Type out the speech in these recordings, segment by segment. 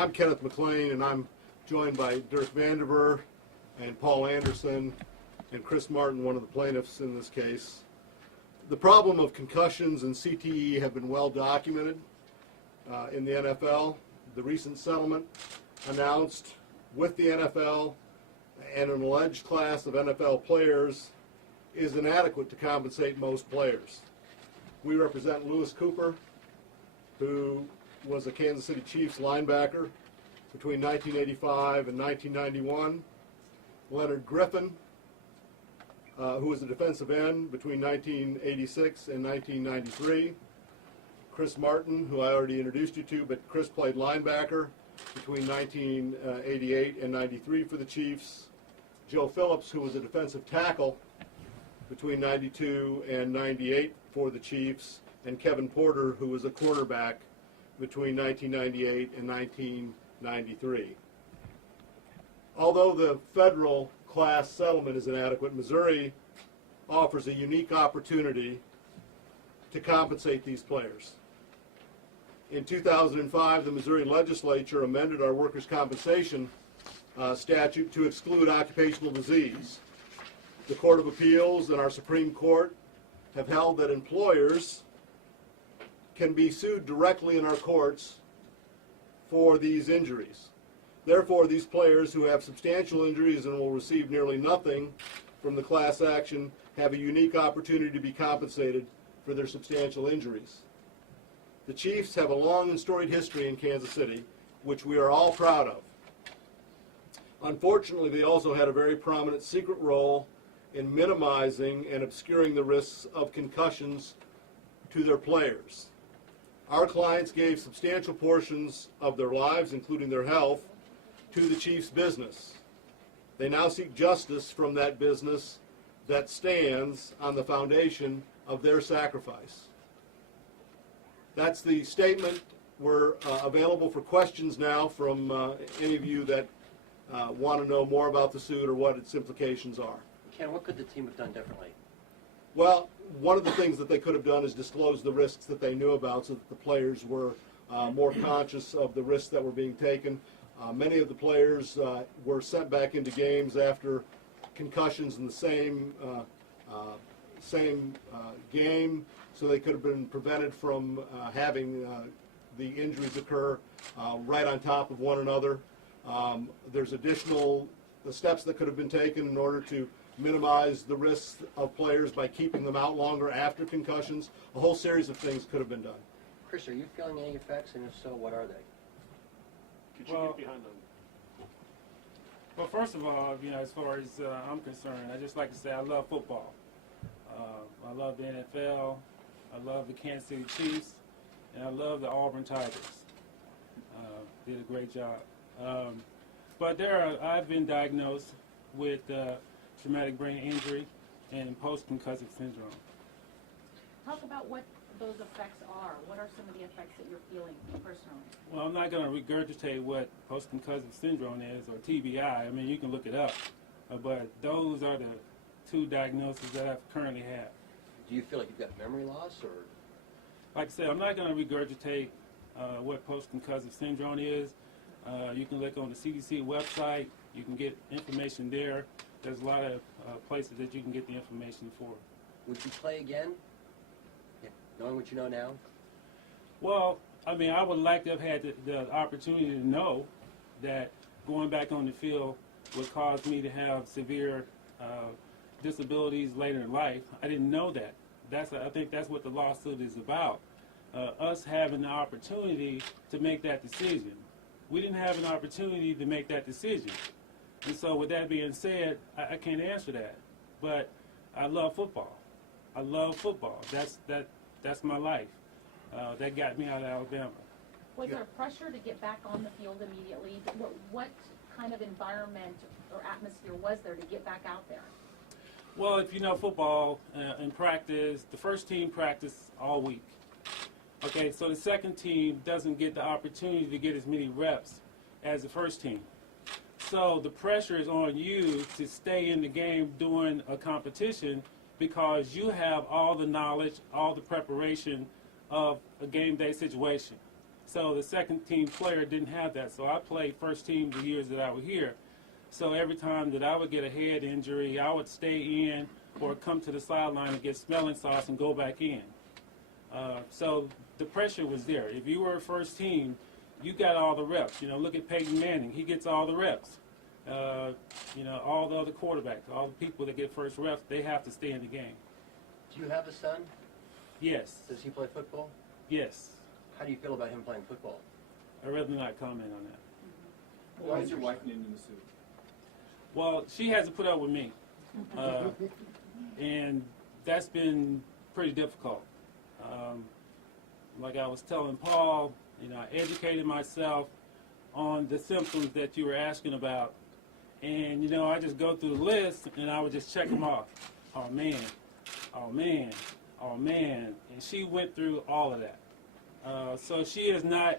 I'm Kenneth McLean, and I'm joined by Dirk Vanderver and Paul Anderson and Chris Martin, one of the plaintiffs in this case. The problem of concussions and CTE have been well documented in the NFL. The recent settlement announced with the NFL and an alleged class of NFL players is inadequate to compensate most players. We represent Lewis Cooper, who was a Kansas City Chiefs linebacker between 1985 and 1991. Leonard Griffin, who was a defensive end between 1986 and 1993. Chris Martin, who I already introduced you to, but Chris played linebacker between 1988 and 93 for the Chiefs. Joe Phillips, who was a defensive tackle between 92 and 98 for the Chiefs, and Kevin Porter, who was a cornerback between 1998 and 1993. Although the federal class settlement is inadequate, Missouri offers a unique opportunity to compensate these players. In 2005, the Missouri legislature amended our workers' compensation statute to exclude occupational disease. The Court of Appeals and our Supreme Court have held that employers can be sued directly in our courts for these injuries. Therefore, these players who have substantial injuries and will receive nearly nothing from the class action have a unique opportunity to be compensated for their substantial injuries. The Chiefs have a long and storied history in Kansas City, which we are all proud of. Unfortunately, they also had a very prominent secret role in minimizing and obscuring the risks of concussions to their players. Our clients gave substantial portions of their lives, including their health, to the Chiefs' business. They now seek justice from that business that stands on the foundation of their sacrifice. That's the statement. We're available for questions now from any of you that want to know more about the suit or what its implications are. Ken, what could the team have done differently? Well, one of the things that they could have done is disclose the risks that they knew about so that the players were more conscious of the risks that were being taken. Many of the players were sent back into games after concussions in the same game, so they could have been prevented from having the injuries occur right on top of one another. There's additional steps that could have been taken in order to minimize the risks of players by keeping them out longer after concussions. A whole series of things could have been done. Chris, are you feeling any effects, and if so, what are they? Could you get behind them? Well, first of all, as far as I'm concerned, I just like to say I love football. I love the NFL. I love the Kansas City Chiefs, and I love the Auburn Tigers. Did a great job. But I've been diagnosed with traumatic brain injury and post-concussive syndrome. Talk about what those effects are. What are some of the effects that you're feeling personally? Well, I'm not going to regurgitate what post-concussive syndrome is or TBI. I mean, you can look it up. But those are the two diagnoses that I currently have. Do you feel like you've got memory loss, or? Like I said, I'm not going to regurgitate what post-concussive syndrome is. You can look on the CDC website. You can get information there. There's a lot of places that you can get the information for. Would you play again, knowing what you know now? Well, I mean, I would like to have had the opportunity to know that going back on the field would cause me to have severe disabilities later in life. I didn't know that. I think that's what the lawsuit is about. Us having the opportunity to make that decision. We didn't have an opportunity to make that decision. And so with that being said, I can't answer that. But I love football. I love football. That's my life. That got me out of Alabama. Was there pressure to get back on the field immediately? What kind of environment or atmosphere was there to get back out there? Well, if you know football, in practice, the first team practiced all week. Okay, so the second team doesn't get the opportunity to get as many reps as the first team. So the pressure is on you to stay in the game during a competition because you have all the knowledge, all the preparation of a game day situation. So the second team player didn't have that. So I played first team the years that I was here. So every time that I would get a head injury, I would stay in or come to the sideline and get smelling sauce and go back in. So the pressure was there. If you were first team, you got all the reps. You know, look at Peyton Manning. He gets all the reps. You know, all the other quarterbacks, all the people that get first reps, they have to stay in the game. Do you have a son? Yes. Does he play football? Yes. How do you feel about him playing football? I'd rather not comment on that. Why is your wife named in the suit? Well, she has to put up with me. And that's been pretty difficult. Like I was telling Paul, you know, I educated myself on the symptoms that you were asking about. And, you know, I just go through the list and I would just check them off. Oh, man. Oh, man. Oh, man. And she went through all of that. So she is not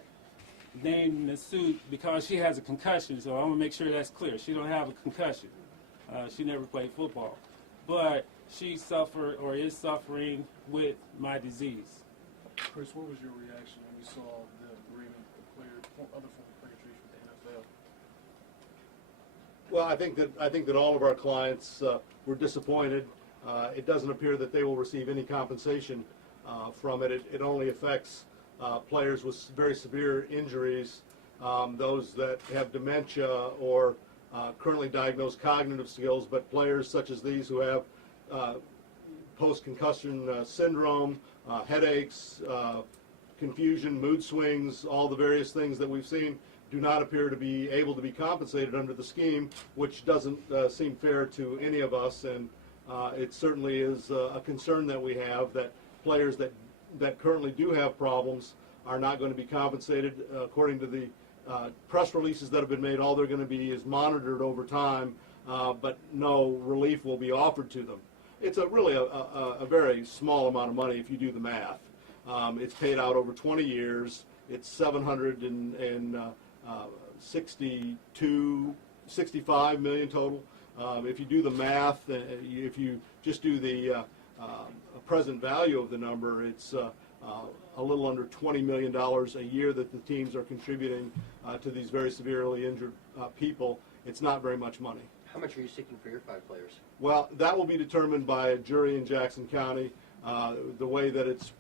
named in the suit because she has a concussion, so I want to make sure that's clear. She don't have a concussion. She never played football. But she suffered or is suffering with my disease. Chris, what was your reaction when you saw the agreement of other former players reached with the NFL? Well, I think that all of our clients were disappointed. It doesn't appear that they will receive any compensation from it. It only affects players with very severe injuries, those that have dementia or currently diagnosed cognitive skills, but players such as these who have post-concussion syndrome, headaches, confusion, mood swings, all the various things that we've seen do not appear to be able to be compensated under the scheme, which doesn't seem fair to any of us, and it certainly is a concern that we have that players that currently do have problems are not going to be compensated. According to the press releases that have been made, all they're going to be is monitored over time, but no relief will be offered to them. It's really a very small amount of money if you do the math. It's paid out over 20 years. It's $765 million total. If you do the math, if you just do the present value of the number, it's a little under $20 million a year that the teams are contributing to these very severely injured people. It's not very much money. How much are you seeking for your 5 players? Well, that will be determined by a jury in Jackson County. The way that it's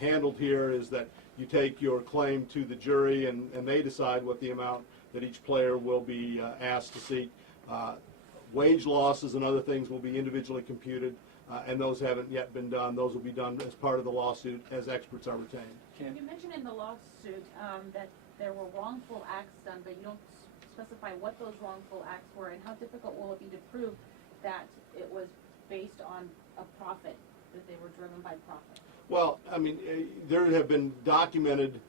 handled here is that you take your claim to the jury and they decide what the amount that each player will be asked to seek. Wage losses and other things will be individually computed, and those haven't yet been done. Those will be done as part of the lawsuit as experts are retained. You mentioned in the lawsuit that there were wrongful acts done, but you don't specify what those wrongful acts were, and how difficult will it be to prove that it was based on a profit, that they were driven by profit? Well, I mean, there have been documented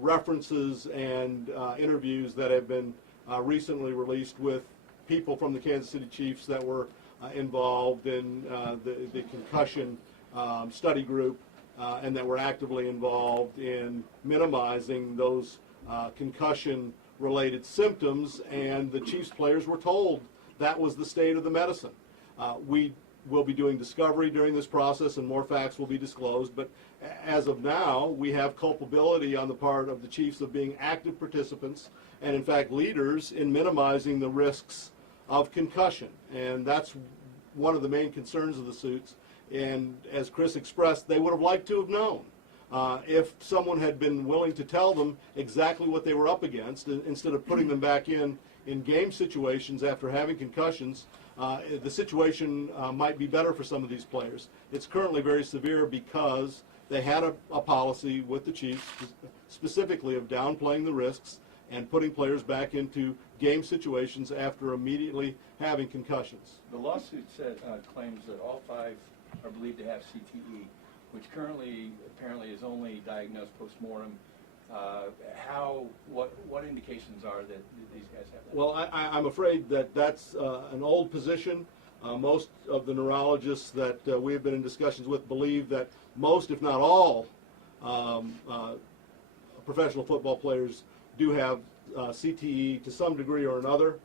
references and interviews that have been recently released with people from the Kansas City Chiefs that were involved in the concussion study group and that were actively involved in minimizing those concussion-related symptoms, and the Chiefs players were told that was the state of the medicine. We will be doing discovery during this process and more facts will be disclosed, but as of now, we have culpability on the part of the Chiefs of being active participants and, in fact, leaders in minimizing the risks of concussion, and that's one of the main concerns of the suits. And as Chris expressed, they would have liked to have known. If someone had been willing to tell them exactly what they were up against, instead of putting them back in game situations after having concussions, the situation might be better for some of these players. It's currently very severe because they had a policy with the Chiefs specifically of downplaying the risks and putting players back into game situations after immediately having concussions. The lawsuit claims that all 5 are believed to have CTE, which currently apparently is only diagnosed post-mortem. What indications are that these guys have that? Well, I'm afraid that that's an old position. Most of the neurologists that we have been in discussions with believe that most, if not all, professional football players do have CTE to some degree or another.